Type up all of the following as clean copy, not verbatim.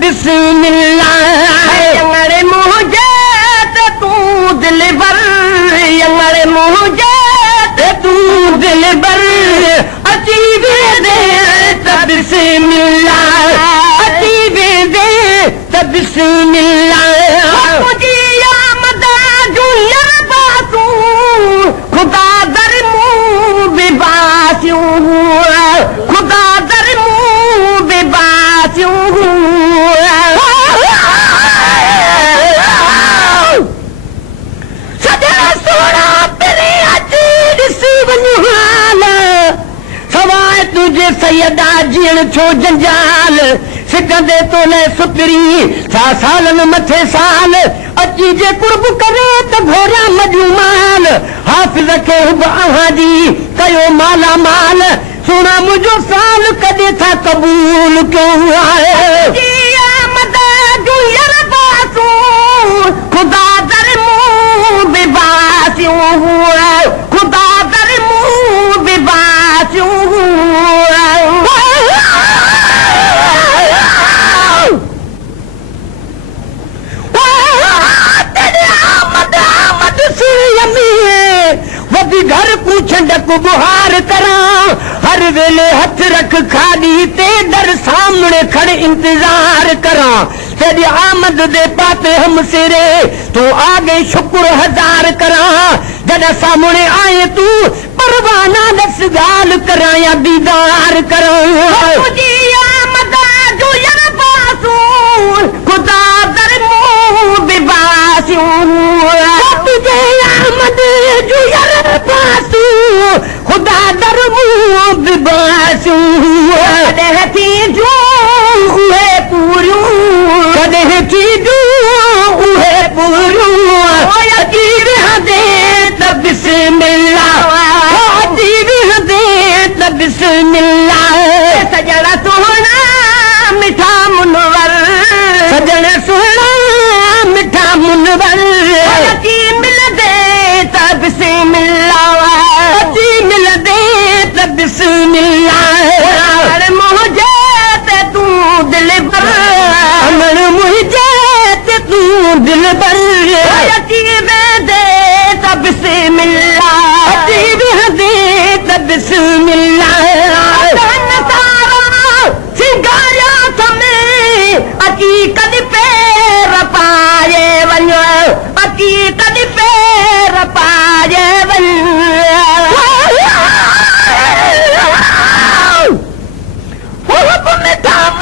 बिस्मिल्लाह यंगड़े मुझे तू दिल भर यंगड़े मुझे तू दिल भर अची दे बिस्मिल्लाह अची दे बिस्मिल्लाह मुझे आमद जुयर बातू खुदा दर मुंह बेबासियों खुदा दर मुंह बेबासियों सजा सोना तेरे अजीब सी बनहाल सवाए तुझे सैयदा जीण छो जंजाल सिकंदे तो ले सुतरी सालन मथे साल अची जे कुर्ब करे त घोरा मजूमान हाफिज के हुबा दी कयो माला माल सुना मुझो साल कदे था कबूल क्यों आए खुदा दर मुंह बेबासियों खुदा दर मुंह बेबासियों वधी घर पूछंडक गुहार करा हर वेले हथ रख खादी ते दर सामने खड़ इंतजार करा तेरी आमद दे पाते हम सिरे तू आ गई शुक्र हजार करा जदा सामने आए तू परवाना दस गाल करा या दीदार करा मुझे आमद जो यार पासू खुदा दर मुंह बेबासियों तुझे आमद जो यार पासू खुदा दर मुंह बेबासियों कदे थी जो हुए पूरू कदे थी जो हुए पूरू अजीब हदे तब बिस्मिल्लाह अजीब हदे तब बिस्मिल्लाह सजड़ा सोना मिठा मुनवर सजड़ा सोना मिठा मुनवर अजी मिल दे तब बिस्मिल्लाह अजी मिल दे तब बिस्मिल्लाह मुझे ते तू दिल भर अमर मुझे ते तू दिल भर अजी दे तब बिस्मिल्लाह अजी दे तब बिस्मिल्लाह सिंगारिया समय अची कदी पैर पाए वञो अची कदी पैर पाए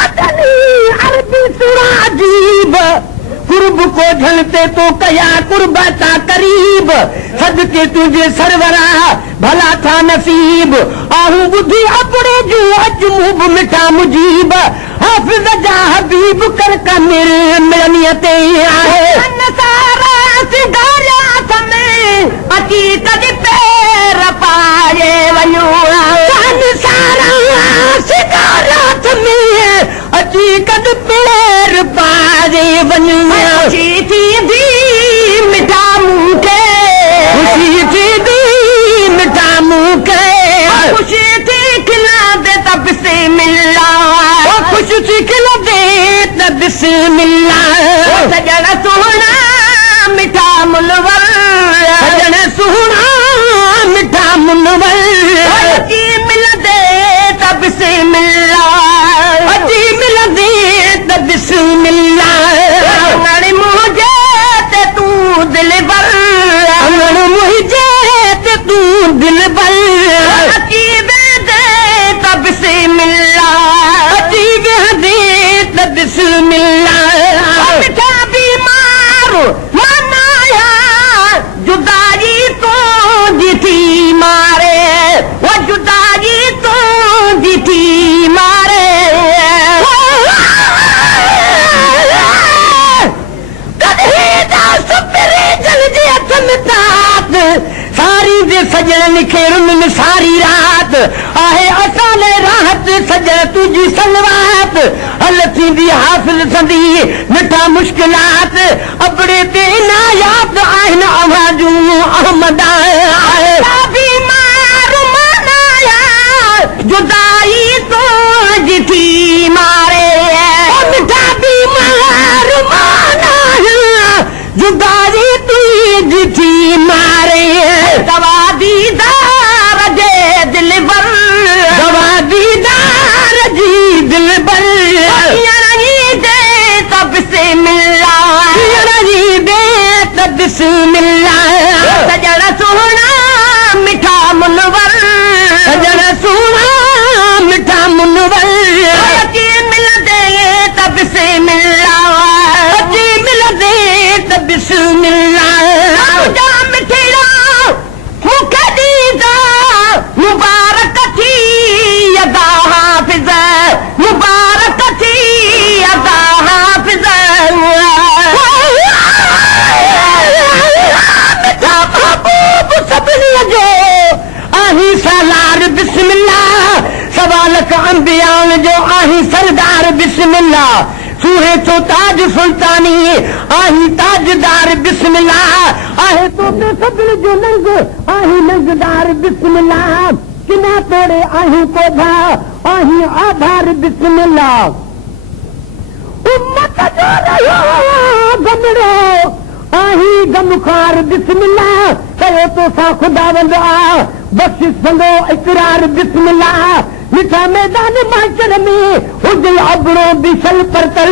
अरबी सुरा अजीब कुर्ब को झलते तो कया कुर्बता करीब सदके तुझे सरवरा भला था नसीब आहू बुद्धि अपने जो अजमूब मिठा मुजीब हाफिज जा हबीब कर का मेरे मिलनियते आए सारा सिंगारिया समय अची कदी पैर पाए वञो सारा सिंगारिया समय अची कदी पैर पाए वञो खुशी थी दी मिठा मुंह के खुशी थी दी मिठा मुंह के खुशी थी खिला दे तब से मिला खुशी थी खिला दे तब से मिला सजना सोना मिठा मुनवर सजना सोना मिठा मुनवर अजी मिल दे तब से मिला अजी मिल दे तब से मिला मुझे ते तू दिल भर मुझे ते तू दिल भर अजीब दे तब से मिला अजीब दे तब से मिला मिठा बीमार मनाया जुदाई तो जीती मारे वो जुदाई तो जीती मारे सारी दे सजन लिखे रुन सारी रात आहे असाले राहत सजन तुझी सलवात हल थींदी हाफिज संदी मिठा मुश्किलात अपने ते इनायात आहिन आवाजूं अहमद आहे बीमार मनाया जुदाई तो जिठी मारे मिठा भी अंबियाउन जो आही सरदार बिस्मिल्लाह सूहे तो ताज सुल्तानी आही ताजदार बिस्मिल्लाह आहे तो ते सभिन जो नंग आही नंगदार बिस्मिल्लाह किना तोड़े आही पौधा आही आधार बिस्मिल्लाह उम्मत जो रहियो गमड़ो आही गमखार बिस्मिल्लाह कयो तो सा खुदावंद आ बख्शिश संगो इकरार बिस्मिल्लाह मिठा मैदान माचर में हुजे अबड़ो बिछल परतर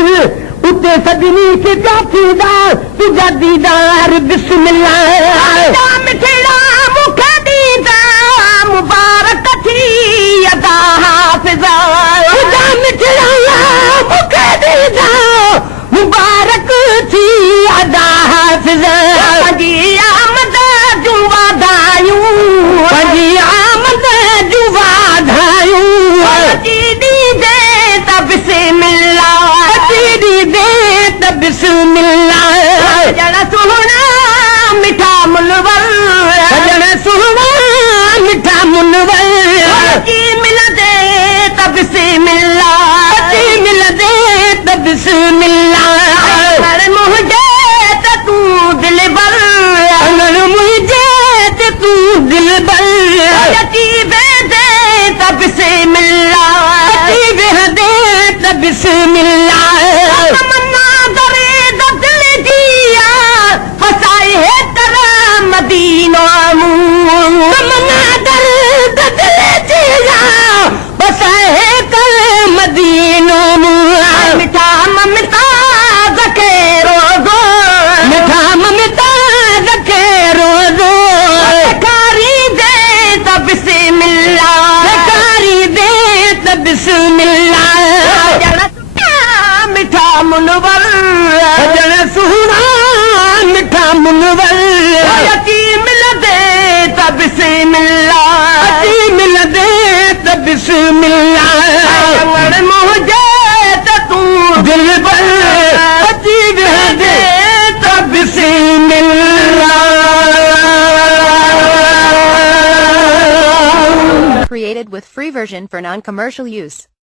उते सजनी के क्या थीदा तुझा दीदार बिस्मिल्लाह मिठड़ा मुख दीदा मुबारक थी अदा हाफिजा तुझा मिठड़ा मुख दीदा मुबारक थी अदा हाफिजा पंजी आमद जूं वाधायूं पंजी आमद जूं वाधायूं अची दीदे त बिस्मिल्लाह अची दीदे त बिस्मिल्लाह सजण सुहिणा मिठा मुनवर सजण सुहिणा मिठा मुनवर अची मिलंदे त बिस्मिल्लाह अची मिलंदे त बिस्मिल्लाह अगर मुंहिंजे त तूं दिलबर अगर मुंहिंजे त तूं दिलबर अची वेंदे त बिस्मिल्लाह अची वेंदे त बिस्मिल्लाह तमन्ना दरे द दिल जिया फसाए है तरह मदीना मूं तमन्ना दरे द दिल जिया फसाए है तरह मदीना मूं मिठा ममता रखे रोज़ो मिठा ममता रखे रोज़ो कारी दे त बिस्मिल्लाह कारी दे त बिस्मिल्लाह मिठा मुनवर सजण सुहिणा मिठा मुनवर अची मिलंदे त बिस्मिल्लाह अची मिलंदे त बिस्मिल्लाह मुंहिंजे त तूं दिलबर अची वेंदे त बिस्मिल्लाह Created with free version for non-commercial use.